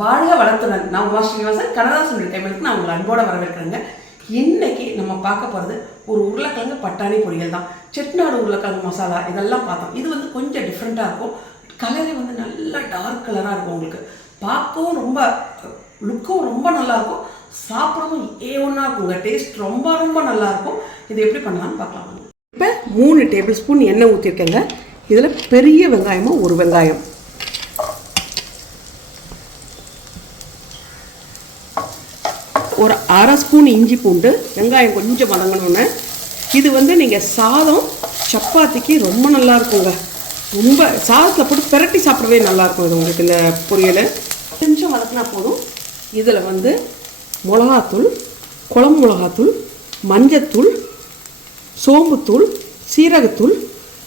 வாழ்க வளத்துடன். நான் உமா ஸ்ரீனிவாசன் கனதாசனுடைய டைமிலுக்கு நான் உங்களை அன்போட வரவேற்கிறேங்க. இன்னைக்கு நம்ம பார்க்க போகிறது ஒரு உருளைக்கிழங்கு பட்டாணி பொரியல் தான். செட்டிநாடு உருளைக்கிழங்கு மசாலா இதெல்லாம் பார்த்தோம். இது வந்து கொஞ்சம் டிஃப்ரெண்ட்டாக இருக்கும். கலரே வந்து நல்லா டார்க் கலராக இருக்கும் உங்களுக்கு. பார்க்கவும் ரொம்ப லுக்கும் ரொம்ப நல்லா இருக்கும். சாப்பிடவும் ஏ ஒன்றா இருக்குங்க. டேஸ்ட் ரொம்ப ரொம்ப நல்லா இருக்கும். இது எப்படி பண்ணலாம்னு பார்க்கலாம். இப்போ மூணு டேபிள் ஸ்பூன் எண்ணெய் ஊற்றிருக்கேங்க இதில் பெரிய வெங்காயமும் ஒரு வெங்காயம். ஒரு அரை ஸ்பூன் இஞ்சி பூண்டு வெங்காயம் கொஞ்சம் வதங்கணுன்னு இது வந்து நீங்கள் சாதம் சப்பாத்திக்கு ரொம்ப நல்லா இருக்குங்க. ரொம்ப சாதத்தில் போட்டு பிரட்டி சாப்பிடவே நல்லா இருக்கும் இது உங்களுக்கு இந்த பொரியல். கொஞ்சம் வதக்கினா போதும். இதில் வந்து மிளகாத்தூள் குழம்பு மிளகாத்தூள் மஞ்சத்தூள் சோம்புத்தூள் சீரகத்தூள்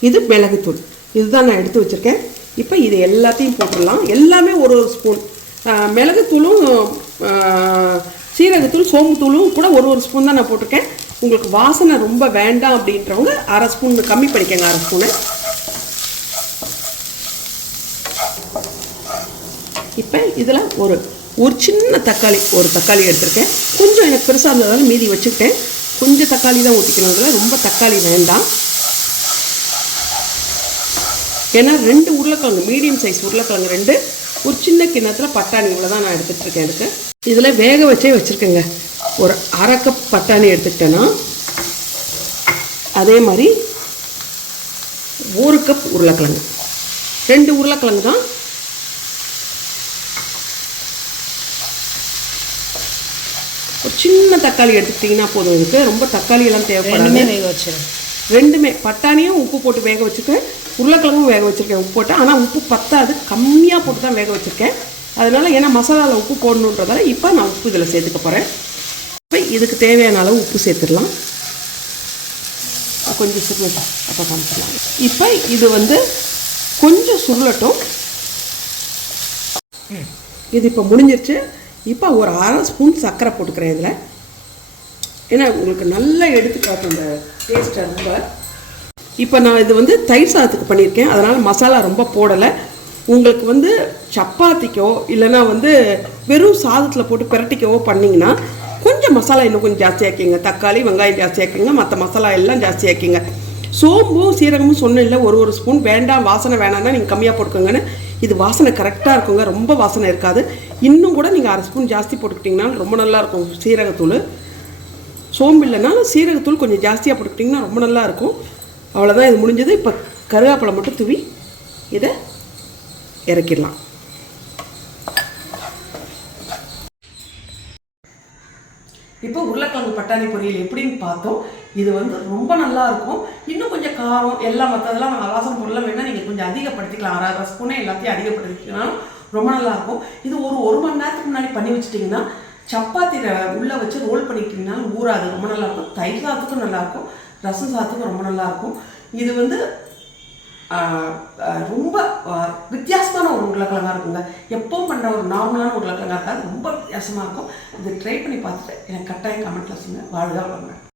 இது மிளகுத்தூள். இதுதான் நான் எடுத்து வச்சுருக்கேன். இப்போ இது எல்லாத்தையும் போட்டுடலாம். எல்லாமே ஒரு ஒரு ஸ்பூன். மிளகுத்தூளும் சீரகத்தூள் சோம்புத்தூளும் கூட ஒரு ஒரு ஸ்பூன் தான் நான் போட்டிருக்கேன். உங்களுக்கு வாசனை ரொம்ப வேண்டாம் அப்படின்றவங்க அரை ஸ்பூன் கம்மி பண்ணிக்கங்க அரை ஸ்பூனு இப்போ இதில் ஒரு ஒரு சின்ன தக்காளி ஒரு தக்காளி எடுத்திருக்கேன். கொஞ்சம் எனக்கு பெருசாக இருந்ததால மீதி வச்சுக்கிட்டேன். கொஞ்சம் தக்காளி தான் ஊற்றிக்கணும் ரொம்ப தக்காளி வேண்டாம். ஏன்னா ரெண்டு உருளைக்கிழங்கு மீடியம் சைஸ் உருளைக்கிழங்கு ரெண்டு. ஒரு சின்ன கிண்ணத்தில் பட்டாணி இவ்வளோ தான் நான் எடுத்துகிட்டு இருக்கேன் இதுக்கு இதில் வேக வச்சே வச்சுருக்கேங்க. ஒரு அரை கப் பட்டாணி எடுத்துக்கிட்டேன்னா அதே மாதிரி ஒரு கப் உருளைக்கிழங்கு. ரெண்டு உருளைக்கிழங்கு தான் ஒரு சின்ன தக்காளி எடுத்துக்கிட்டிங்கன்னா போதும். இதுக்கு ரொம்ப தக்காளி எல்லாம் தேவைப்படாது. ரெண்டுமே வேக வச்சிடும் ரெண்டுமே. பட்டாணியும் உப்பு போட்டு வேக வச்சுருக்கேன். உருளைக்கிழங்கும் வேக வச்சுருக்கேன் உப்பு போட்டு. ஆனால் உப்பு பத்தாது. கம்மியாக போட்டு தான் வேக வச்சுருக்கேன். அதனால் ஏன்னா மசாலாவில் உப்பு போடணுன்றதால இப்போ நான் உப்பு இதில் சேர்த்துக்க போகிறேன் இப்போ இதுக்கு தேவையான அளவு உப்பு சேர்த்துடலாம். கொஞ்சம் சுருளட்டும் அப்போ காமிச்சிடலாம். இப்போ இது வந்து கொஞ்சம் சுருளட்டும் இது இப்போ முடிஞ்சிருச்சு. இப்போ ஒரு அரை ஸ்பூன் சர்க்கரை போட்டுக்கிறேன் இதில். ஏன்னா உங்களுக்கு நல்லா எடுத்து காட்டும் இந்த டேஸ்ட்டை ரொம்ப. இப்போ நான் இது வந்து தயிர் சாதத்துக்கு பண்ணியிருக்கேன். அதனால் மசாலா ரொம்ப போடலை. உங்களுக்கு வந்து சப்பாத்திக்கோ இல்லைன்னா வந்து வெறும் சாதத்தில் போட்டு பிரட்டிக்கவோ பண்ணிங்கன்னா கொஞ்சம் மசாலா இன்னும் கொஞ்சம் ஜாஸ்தியாக்கிங்க தக்காளி வெங்காயம் ஜாஸ்தியாக்கிங்க மற்ற மசாலா எல்லாம் ஜாஸ்தியாக்கிங்க சோம்பும் சீரகமும் சொன்ன இல்லை ஒரு ஒரு ஸ்பூன் வேண்டாம் வாசனை வேணாம்னா நீங்கள் கம்மியாக போட்டுக்கோங்கன்னு. இது வாசனை கரெக்டாக இருக்குங்க. ரொம்ப வாசனை இருக்காது. இன்னும் கூட நீங்கள் அரை ஸ்பூன் ஜாஸ்தி போட்டுக்கிட்டிங்கன்னா ரொம்ப நல்லா இருக்கும் சீரகத்தூள். சோம்பு இல்லைனாலும் சீரகத்தூள் கொஞ்சம் ஜாஸ்தியாக போட்டுக்கிட்டிங்கன்னா ரொம்ப நல்லா இருக்கும். அவ்வளோதான் இது முடிஞ்சது. இப்போ கருவேப்பிலை மட்டும் தூவி இதை இறக்கிடலாம். இப்போ உருளைக்கிழங்கு பட்டாணி பொரியல் எப்படின்னு பார்த்தோம். இது வந்து ரொம்ப நல்லா இருக்கும். இன்னும் கொஞ்சம் காரம் எல்லாம் மற்றதெல்லாம் வாசம் பொருளாக வேணால் நீங்கள் கொஞ்சம் அதிகப்படுத்திக்கலாம். அரை ஸ்பூனே எல்லாத்தையும் அதிகப்படுத்திக்கலாம் ரொம்ப நல்லா இருக்கும். இது ஒரு ஒரு மணி நேரத்துக்கு முன்னாடி பண்ணி வச்சிட்டிங்கன்னா சப்பாத்தி உள்ளே வச்சு ரோல் பண்ணிக்கிட்டீங்கனாலும் ஊறாது. ரொம்ப நல்லாயிருக்கும் தயிர் சாதத்துக்கும் நல்லா இருக்கும். ரசம் சாதத்துக்கும் ரொம்ப நல்லா இருக்கும். இது வந்து ரொம்ப வித்தியாசமான ஒரு உருளைக்கிழங்காக இருக்குங்க. எப்பவும் பண்ணுற ஒரு நார்மலான உருளைக்கிழங்காக இருக்காது ரொம்ப வித்தியாசமாக இருக்கும். இதை ட்ரை பண்ணி பார்த்துட்டு எனக்கு கட்டாயம் கமெண்ட்டில் சொல்லுங்கள் வாழ்க வளமுடன்.